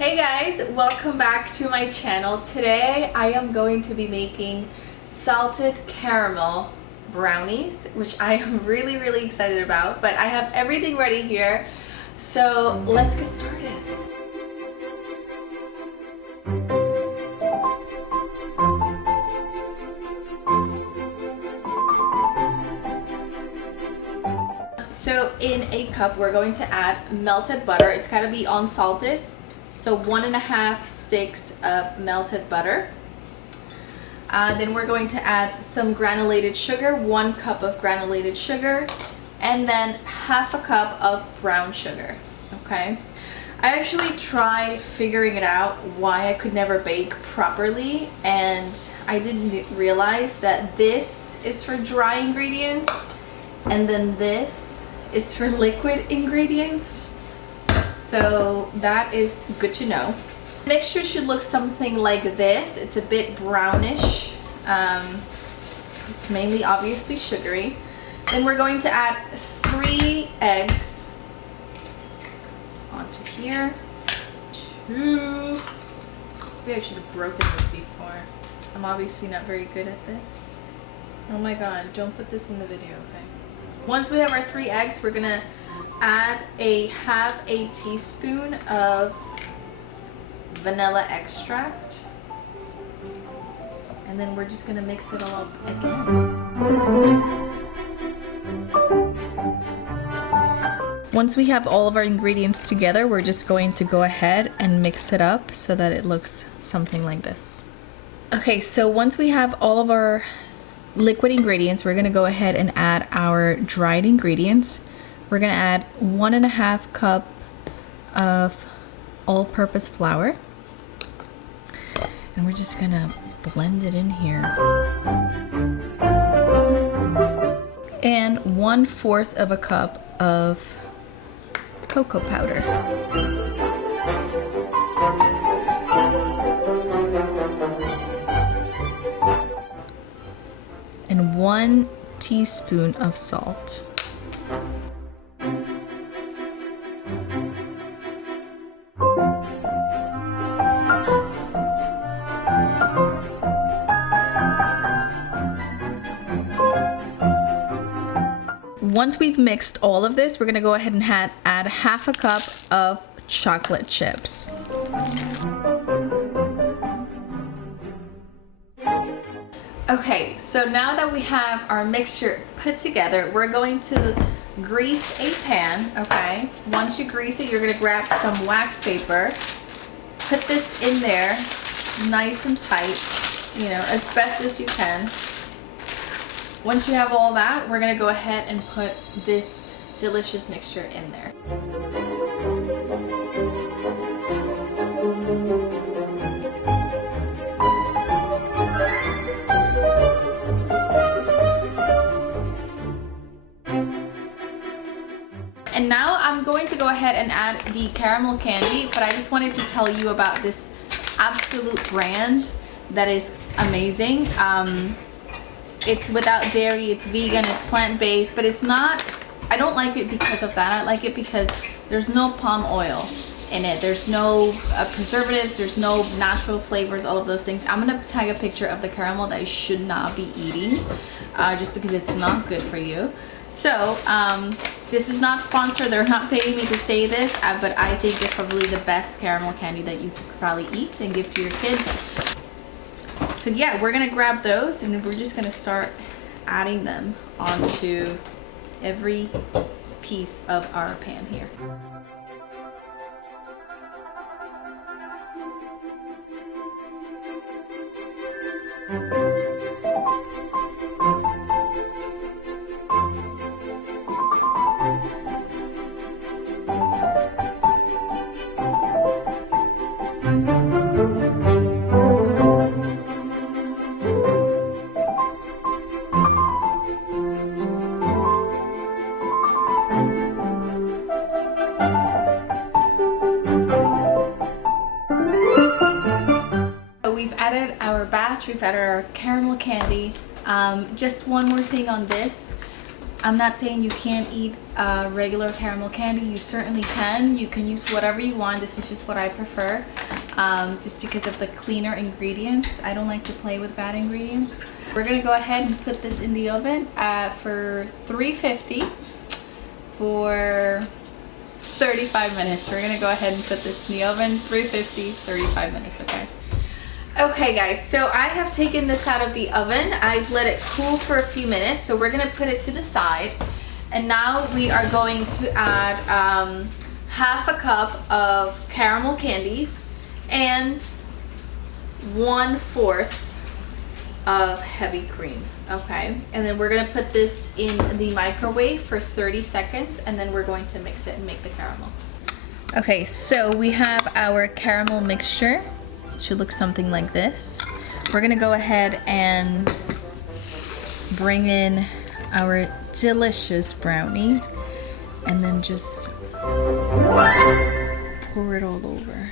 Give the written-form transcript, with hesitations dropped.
Hey guys, welcome back to my channel. Today I am going to be making salted caramel brownies, which I am really excited about, but I have everything ready here, so let's get started. So in a cup we're going to add melted butter. It's got to be unsalted. So 1.5 sticks of melted butter. Then we're going to add some granulated sugar, 1 cup of granulated sugar, and then 1/2 cup of brown sugar. Okay. I actually tried figuring it out why I could never bake properly, and I didn't realize that this is for dry ingredients and then this is for liquid ingredients. So that is good to know. The mixture should look something like this. It's a bit brownish. It's mainly obviously sugary. Then we're going to add 3 eggs onto here. 2. Maybe I should have broken this before. I'm obviously not very good at this. Oh my god, don't put this in the video, okay? Once we have our 3 eggs, we're gonna add a 1/2 teaspoon of vanilla extract, and then we're just gonna mix it all up again. Once we have all of our ingredients together, we're just going to go ahead and mix it up so that it looks something like this. Okay, so once we have all of our liquid ingredients, we're gonna go ahead and add our dried ingredients. We're gonna add 1.5 cup of all-purpose flour, and we're just gonna blend it in here. And 1/4 of a cup of cocoa powder. And 1 teaspoon of salt. Once we've mixed all of this, we're gonna go ahead and add 1/2 cup of chocolate chips. Okay, so now that we have our mixture put together, we're going to grease a pan, okay? Once you grease it, you're gonna grab some wax paper, put this in there nice and tight, you know, as best as you can. Once you have all that, we're gonna go ahead and put this delicious mixture in there. And now I'm going to go ahead and add the caramel candy, but I just wanted to tell you about this absolute brand that is amazing. It's without dairy, it's vegan, it's plant-based, but it's not, I don't like it because of that. I like it because there's no palm oil in it. There's no preservatives, there's no natural flavors, all of those things. I'm gonna tag a picture of the caramel that you should not be eating, just because it's not good for you. So, this is not sponsored, they're not paying me to say this, but I think it's probably the best caramel candy that you could probably eat and give to your kids. So yeah, we're gonna grab those and we're just gonna start adding them onto every piece of our pan here. Added batch, we've added our caramel candy. Just one more thing on this. I'm not saying you can't eat regular caramel candy. You certainly can. You can use whatever you want. This is just what I prefer, just because of the cleaner ingredients. I don't like to play with bad ingredients. We're gonna go ahead and put this in the oven for 350 for 35 minutes. We're gonna go ahead and put this in the oven, 350, 35 minutes, okay? Okay guys, so I have taken this out of the oven. I've let it cool for a few minutes, so we're gonna put it to the side. And now we are going to add half a cup of caramel candies and 1/4 of heavy cream, okay? And then we're gonna put this in the microwave for 30 seconds, and then we're going to mix it and make the caramel. Okay, so we have our caramel mixture. It should look something like this. We're gonna go ahead and bring in our delicious brownie and then just pour it all over.